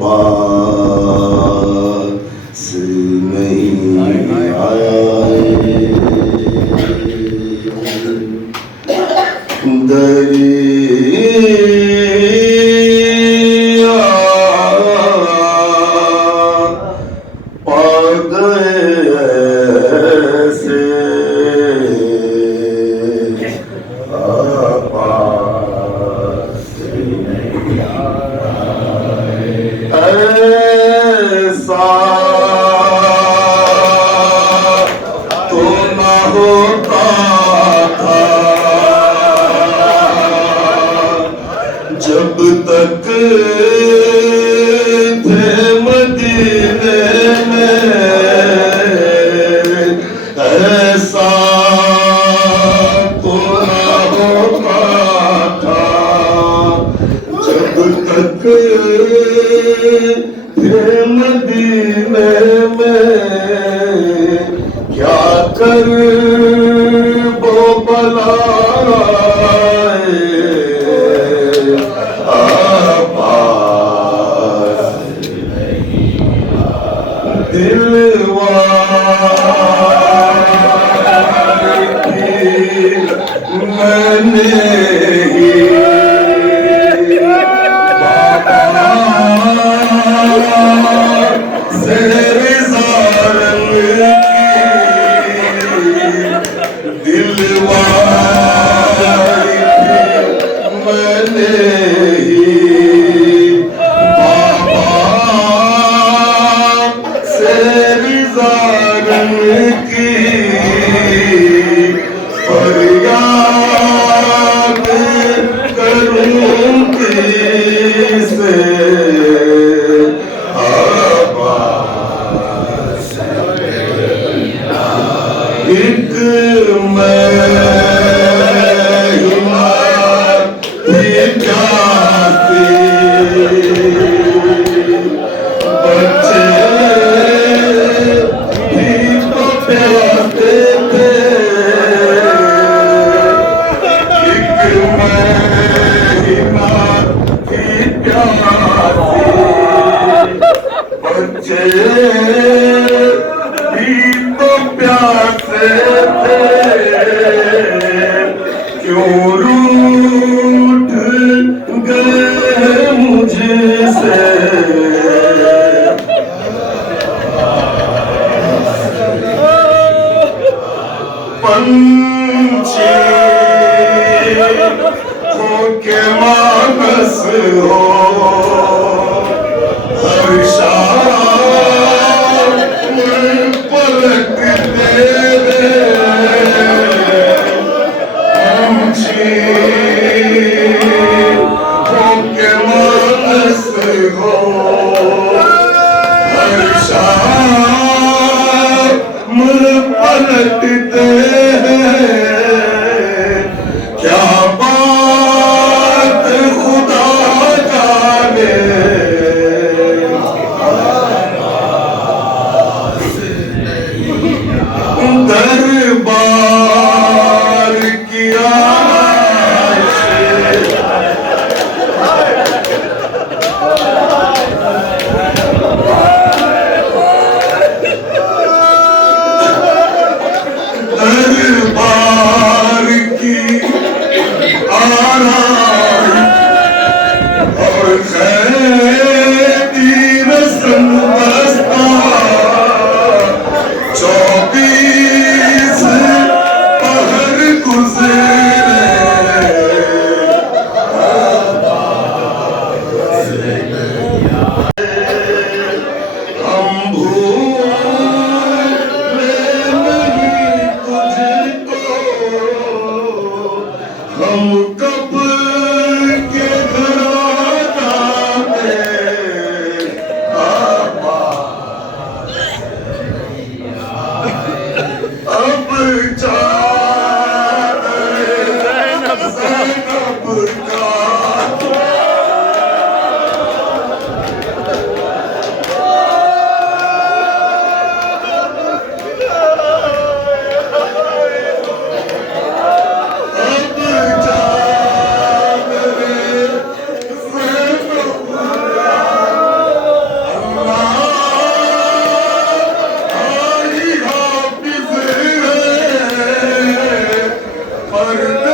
पास नहीं आए। दरिया पा गए ऐसे पास नहीं आए। ऐसा तो न होता था जब तक थे मदीने में। ऐसा तो न होता था जब तक थे मदीने में। क्या कर वो बलाए मैंने ही से रिज़ारन की दिलवारी मैंने ही की फरियाद करूं किसे आवाज़ एक मैं बच्चे भी तो प्यासे थे क्यों रूठ गए मुझसे। पंछी हो के मानस हो पलटते हैं। क्या बात खुदा जाने दरबार किया पर